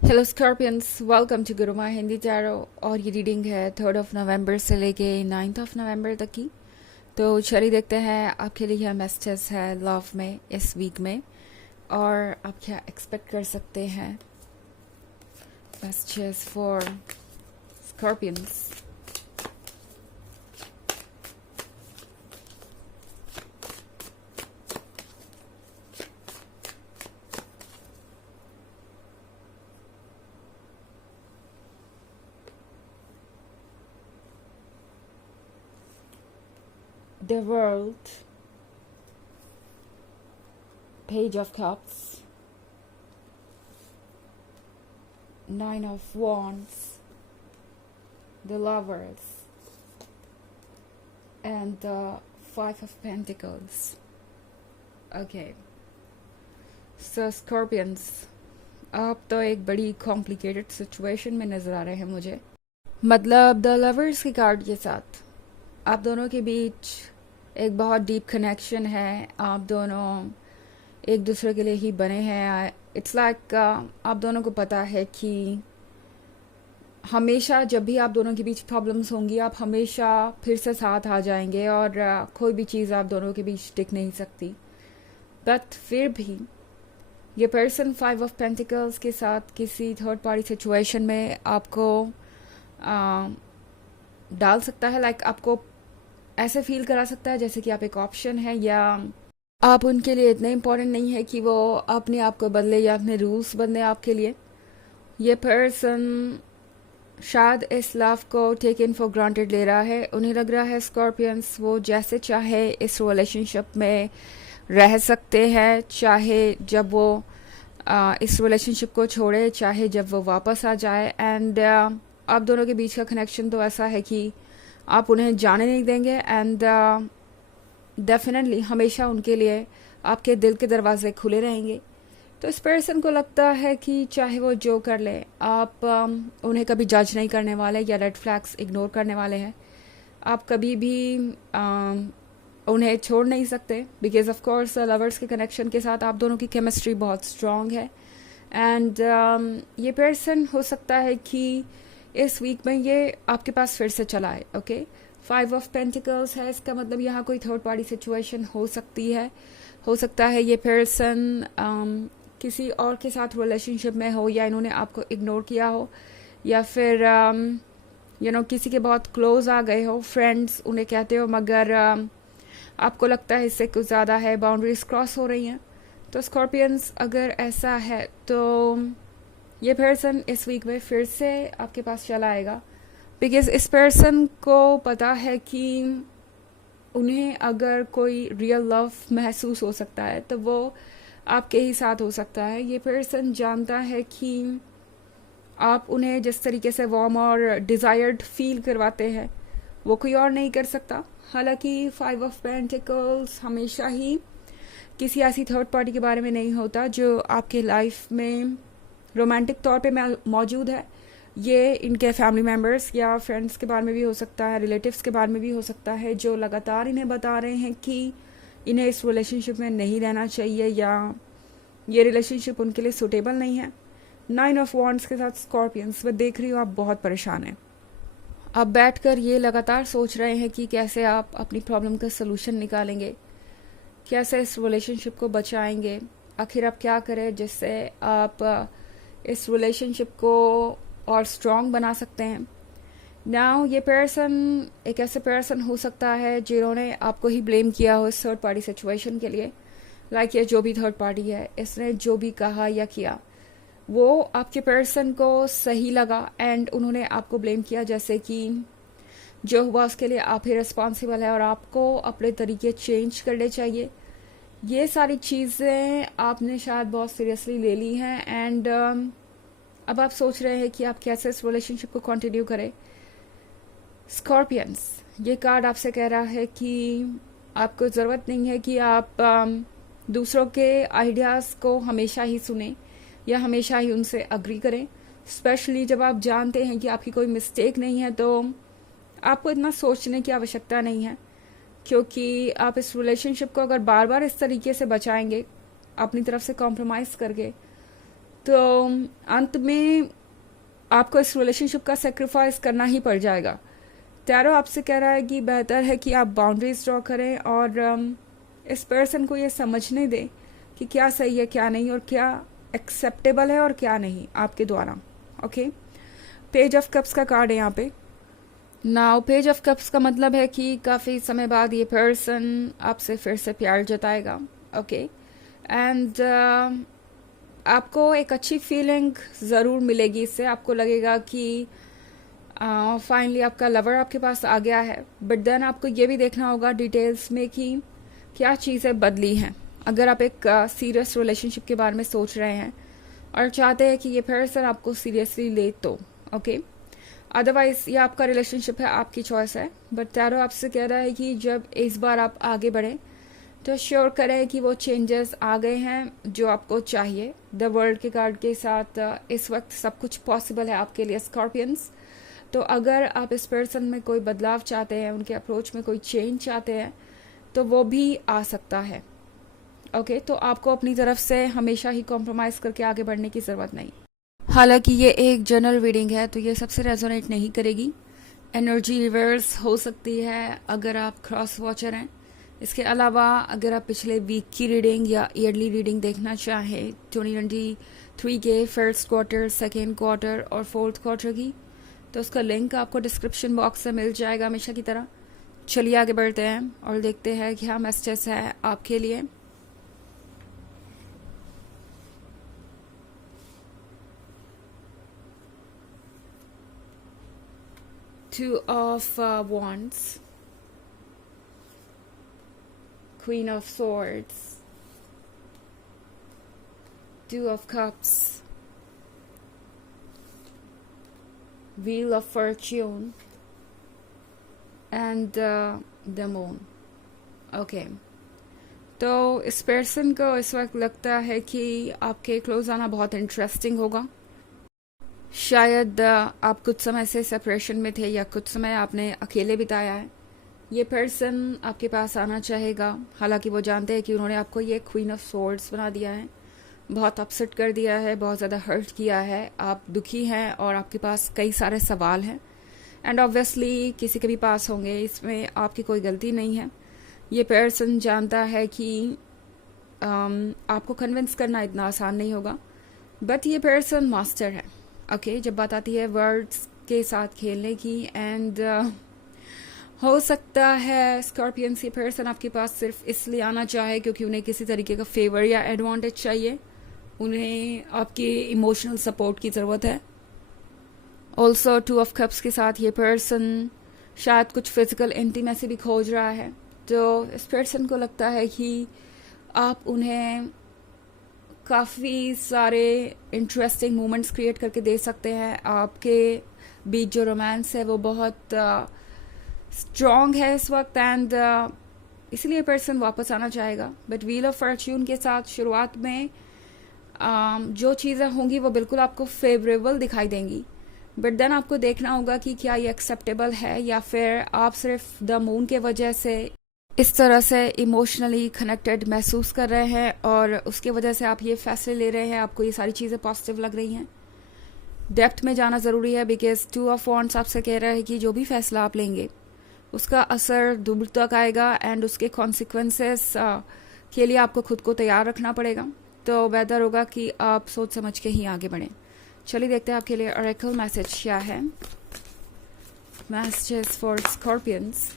Hello Scorpions, welcome to Guruma Hindi tarot. और ये reading है 3 नवंबर से लेके 9 नवंबर तक की। तो चलिए देखते हैं आपके लिए क्या मैसेजेस है लव में इस वीक में, और आप क्या एक्सपेक्ट कर सकते हैं messages for scorpions. The world, page of cups, 9 of Wands, the lovers, and the 5 of Pentacles. Okay, so Scorpions, आप तो एक बड़ी कॉम्प्लिकेटेड सिचुएशन में नज़र आ रहे हैं मुझे। मतलब द लवर्स की कार्ड के साथ आप दोनों के बीच एक बहुत डीप कनेक्शन है। आप दोनों एक दूसरे के लिए ही बने हैं। इट्स लाइक आप दोनों को पता है कि हमेशा जब भी आप दोनों के बीच प्रॉब्लम्स होंगी, आप हमेशा फिर से साथ आ जाएंगे और कोई भी चीज़ आप दोनों के बीच टिक नहीं सकती। बट फिर भी ये पर्सन 5 of Pentacles के साथ किसी थर्ड पार्टी सिचुएशन में आपको डाल सकता है। लाइक आपको ऐसे फील करा सकता है जैसे कि आप एक ऑप्शन है, या आप उनके लिए इतने इम्पोर्टेंट नहीं है कि वो अपने आप को बदले या अपने रूल्स बदले आपके लिए। ये पर्सन शायद इस लव को टेक इन फॉर ग्रांटेड ले रहा है। उन्हें लग रहा है स्कॉर्पियंस वो जैसे चाहे इस रिलेशनशिप में रह सकते हैं, चाहे जब वो इस रिलेशनशिप को छोड़े, चाहे जब वो वापस आ जाए। एंड आप दोनों के बीच का कनेक्शन तो ऐसा है कि आप उन्हें जाने नहीं देंगे। एंड डेफिनेटली हमेशा उनके लिए आपके दिल के दरवाजे खुले रहेंगे। तो इस पर्सन को लगता है कि चाहे वो जो कर ले, आप उन्हें कभी जज नहीं करने वाले या रेड फ्लैग्स इग्नोर करने वाले हैं। आप कभी भी उन्हें छोड़ नहीं सकते, बिकॉज ऑफ कोर्स लवर्स के कनेक्शन के साथ आप दोनों की केमिस्ट्री बहुत स्ट्रांग है। एंड ये पर्सन हो सकता है कि इस वीक में ये आपके पास फिर से चला है। ओके, 5 of Pentacles है, इसका मतलब यहाँ कोई थर्ड पार्टी सिचुएशन हो सकती है। हो सकता है ये पर्सन किसी और के साथ रिलेशनशिप में हो, या इन्होंने आपको इग्नोर किया हो, या फिर किसी के बहुत क्लोज आ गए हो, फ्रेंड्स उन्हें कहते हो, मगर आपको लगता है इससे कुछ ज़्यादा है, बाउंड्रीज क्रॉस हो रही हैं। तो स्कॉर्पियंस, अगर ऐसा है तो ये पर्सन इस वीक में फिर से आपके पास चला आएगा, बिकॉज इस पर्सन को पता है कि उन्हें अगर कोई रियल लव महसूस हो सकता है तो वो आपके ही साथ हो सकता है। ये पर्सन जानता है कि आप उन्हें जिस तरीके से वार्म और डिज़ायर्ड फील करवाते हैं वो कोई और नहीं कर सकता। हालांकि 5 of Pentacles हमेशा ही किसी ऐसी थर्ड पार्टी के बारे में नहीं होता जो आपके लाइफ में रोमांटिक तौर पे मौजूद है। ये इनके फैमिली मेम्बर्स या फ्रेंड्स के बारे में भी हो सकता है, रिलेटिव्स के बारे में भी हो सकता है, जो लगातार इन्हें बता रहे हैं कि इन्हें इस रिलेशनशिप में नहीं रहना चाहिए या ये रिलेशनशिप उनके लिए सूटेबल नहीं है। 9 of Wands के साथ स्कॉर्पियंस, मैं देख रही हूँ आप बहुत परेशान हैं। आप बैठकर ये लगातार सोच रहे हैं कि कैसे आप अपनी प्रॉब्लम का सलूशन निकालेंगे, कैसे इस रिलेशनशिप को बचाएंगे, आखिर आप क्या करें जिससे आप इस रिलेशनशिप को और स्ट्रॉन्ग बना सकते हैं। नाउ ये पर्सन एक ऐसे पर्सन हो सकता है जिन्होंने आपको ही ब्लेम किया हो इस थर्ड पार्टी सिचुएशन के लिए। लाइक ये जो भी थर्ड पार्टी है, इसने जो भी कहा या किया वो आपके पर्सन को सही लगा एंड उन्होंने आपको ब्लेम किया, जैसे कि जो हुआ उसके लिए आप ही रिस्पॉन्सिबल है और आपको अपने तरीके चेंज करने चाहिए। ये सारी चीज़ें आपने शायद बहुत सीरियसली ले ली हैं। एंड अब आप सोच रहे हैं कि आप कैसे इस रिलेशनशिप को कंटिन्यू करें। स्कॉर्पियंस, ये कार्ड आपसे कह रहा है कि आपको ज़रूरत नहीं है कि आप दूसरों के आइडियाज़ को हमेशा ही सुने या हमेशा ही उनसे अग्री करें। स्पेशली जब आप जानते हैं कि आपकी कोई मिस्टेक नहीं है तो आपको इतना सोचने की आवश्यकता नहीं है, क्योंकि आप इस रिलेशनशिप को अगर बार बार इस तरीके से बचाएंगे अपनी तरफ से कॉम्प्रोमाइज़ करके, तो अंत में आपको इस रिलेशनशिप का सेक्रीफाइस करना ही पड़ जाएगा। टैरो आपसे कह रहा है कि बेहतर है कि आप बाउंड्रीज ड्रॉ करें और इस पर्सन को ये समझने दें कि क्या सही है क्या नहीं, और क्या एक्सेप्टेबल है और क्या नहीं आपके द्वारा। ओके, पेज ऑफ कप्स का कार्ड है यहाँ पे। नाउ पेज ऑफ कप्स का मतलब है कि काफ़ी समय बाद ये पर्सन आपसे फिर से प्यार जताएगा। ओके, एंड आपको एक अच्छी फीलिंग ज़रूर मिलेगी इससे। आपको लगेगा कि फाइनली आपका लवर आपके पास आ गया है। बट देन आपको ये भी देखना होगा डिटेल्स में कि क्या चीज़ें बदली हैं। अगर आप एक सीरियस रिलेशनशिप के बारे में सोच रहे हैं और चाहते हैं कि ये पर्सन आपको सीरियसली ले तो ओके, अदरवाइज ये आपका रिलेशनशिप है, आपकी चॉइस है। बट टैरो आपसे कह रहा है कि जब इस बार आप आगे बढ़ें तो श्योर करें कि वो चेंजेस आ गए हैं जो आपको चाहिए। द वर्ल्ड के कार्ड के साथ इस वक्त सब कुछ पॉसिबल है आपके लिए स्कॉर्पियंस। तो अगर आप इस पर्सन में कोई बदलाव चाहते हैं, उनके अप्रोच में कोई चेंज चाहते हैं, तो वो भी आ सकता है। ओके, तो आपको अपनी तरफ से हमेशा ही कॉम्प्रोमाइज करके आगे बढ़ने की ज़रूरत नहीं। हालांकि ये एक जनरल रीडिंग है तो ये सबसे रेजोनेट नहीं करेगी। एनर्जी रिवर्स हो सकती है अगर आप क्रॉस वॉचर हैं। इसके अलावा अगर आप पिछले वीक की रीडिंग या ईयरली रीडिंग देखना चाहें 2023 के फर्स्ट क्वार्टर, सेकेंड क्वार्टर और फोर्थ क्वार्टर की, तो उसका लिंक आपको डिस्क्रिप्शन बॉक्स में मिल जाएगा हमेशा की तरह। चलिए आगे बढ़ते हैं और देखते हैं क्या मैसेज है आपके लिए। Two of Wands, Queen of Swords, Two of Cups, Wheel of Fortune and the Moon. Okay, तो इस पर्सन को इस वक्त लगता है कि आपके क्लोज आना बहुत इंटरेस्टिंग होगा। शायद आप कुछ समय से सेपरेशन में थे या कुछ समय आपने अकेले बिताया है। ये पर्सन आपके पास आना चाहेगा, हालांकि वो जानते हैं कि उन्होंने आपको ये क्वीन ऑफ सोर्ड्स बना दिया है, बहुत अपसेट कर दिया है, बहुत ज़्यादा हर्ट किया है। आप दुखी हैं और आपके पास कई सारे सवाल हैं एंड ऑब्वियसली किसी के भी पास होंगे, इसमें आपकी कोई गलती नहीं है। ये पर्सन जानता है कि आपको कन्विंस करना इतना आसान नहीं होगा, बट ये पर्सन मास्टर है। ओके, जब बात आती है वर्ड्स के साथ खेलने की एंड हो सकता है स्कॉर्पियंस ये पर्सन आपके पास सिर्फ इसलिए आना चाहे क्योंकि उन्हें किसी तरीके का फेवर या एडवांटेज चाहिए, उन्हें आपकी इमोशनल सपोर्ट की ज़रूरत है। ऑल्सो टू ऑफ कप्स के साथ ये पर्सन शायद कुछ फिजिकल इंटीमेसी भी खोज रहा है। तो इस पर्सन को लगता है कि आप उन्हें काफ़ी सारे इंटरेस्टिंग मोमेंट्स क्रिएट करके दे सकते हैं। आपके बीच जो रोमांस है वो बहुत स्ट्रॉन्ग है इस वक्त एंड इसलिए पर्सन वापस आना चाहेगा। बट व्हील ऑफ फॉर्च्यून के साथ शुरुआत में जो चीज़ें होंगी वो बिल्कुल आपको फेवरेबल दिखाई देंगी, बट देन आपको देखना होगा कि क्या ये एक्सेप्टेबल है या फिर आप सिर्फ द मून के वजह से इस तरह से इमोशनली कनेक्टेड महसूस कर रहे हैं और उसके वजह से आप ये फैसले ले रहे हैं, आपको ये सारी चीज़ें पॉजिटिव लग रही हैं। डेप्थ में जाना ज़रूरी है बिकॉज टू ऑफ वॉन्ड्स आपसे कह रहा है कि जो भी फैसला आप लेंगे उसका असर दूर तक आएगा एंड उसके कॉन्सिक्वेंसेस के लिए आपको खुद को तैयार रखना पड़ेगा। तो बेहतर होगा कि आप सोच समझ के ही आगे बढ़ें। चलिए देखते हैं आपके लिए ऑरेकल मैसेज क्या है। Message for scorpions.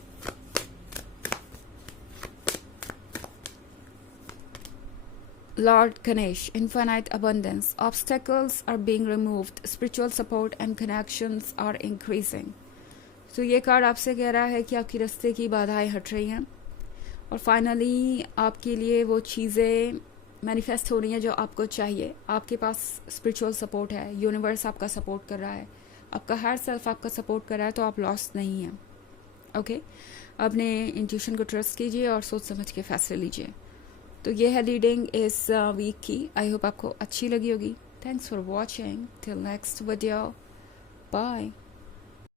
Lord Ganesh, infinite abundance, obstacles are being removed, spiritual support and connections are increasing. तो ये कार्ड आपसे कह रहा है कि आपकी रास्ते की बाधाएं हट रही हैं और फाइनली आपके लिए वो चीज़ें मैनिफेस्ट हो रही हैं जो आपको चाहिए। आपके पास स्पिरिचुअल सपोर्ट है, यूनिवर्स आपका सपोर्ट कर रहा है, आपका हायर सेल्फ आपका सपोर्ट कर रहा है, तो आप लॉस्ट नहीं हैं। ओके, अपने इंट्यूशन को ट्रस्ट कीजिए और सोच समझ के फैसले लीजिए। तो ये है रीडिंग इस वीक की। आई होप आपको अच्छी लगी होगी। Thanks for watching. Till next video, bye.